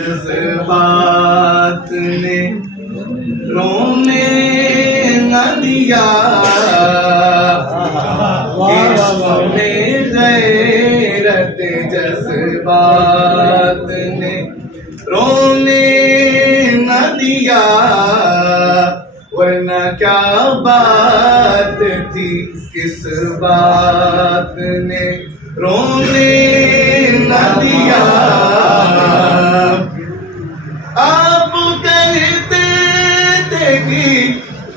जज्बात ने रोने न दिया, इश्क में गैरत जज्बात ने रोने न दिया, वरना क्या बात थी, किस बात ने रोने न दिया। आप कहते थे कि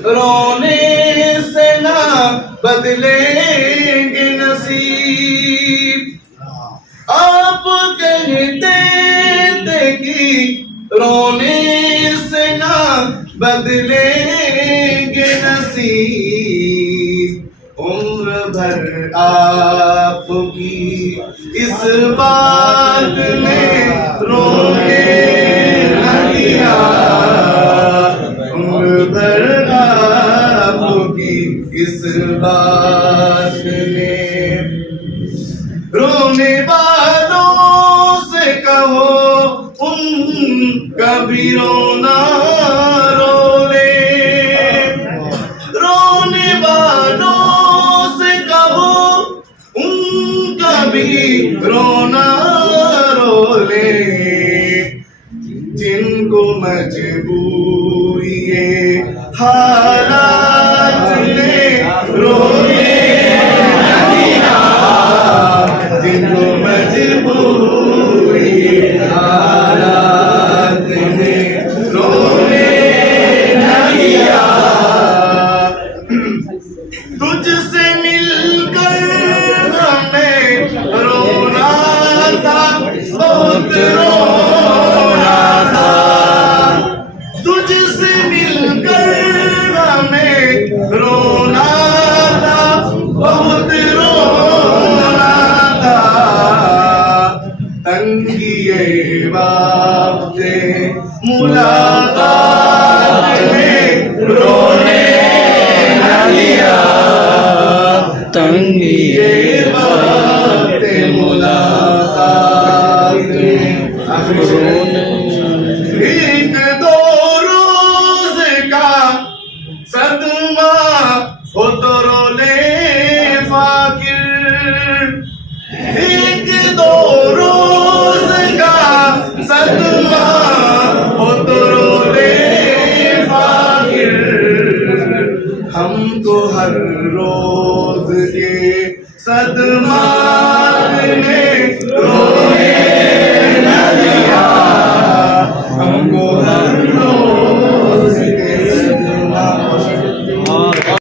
रोने से ना बदलेंगे नसीब, आप कहते थे कि रोने से ना बदलेंगे नसीब। उम्र भर आपकी इस बात में रोने न दिया, उम्र भर आपकी इस बात में। रोने वालों से कहो उनका भी रोना रो ले, रोने वालों से कहो उनका भी रोना रो ले। जिनको मजबूरी हालात ने रोने न दिया, जिनको मजबूरी हालात ने रोने न दिया। तुझसे मिलकर हमें रोना था, बहुत रोना था, तुझसे मिलकर हमें रोना था, बहुत रोना था। तंगिए वाक़े मुलाकात में रोने न दिया, तंगिए वाक़े मुलाकात में रोने। एक दो रोज का सदमा हो तो रो ले फाकिर, एक दो रोज का सदमा हो तो रो ले फाकिर। हमको हर रोज के सदमा ने रोने न दिया, हमको हर रोज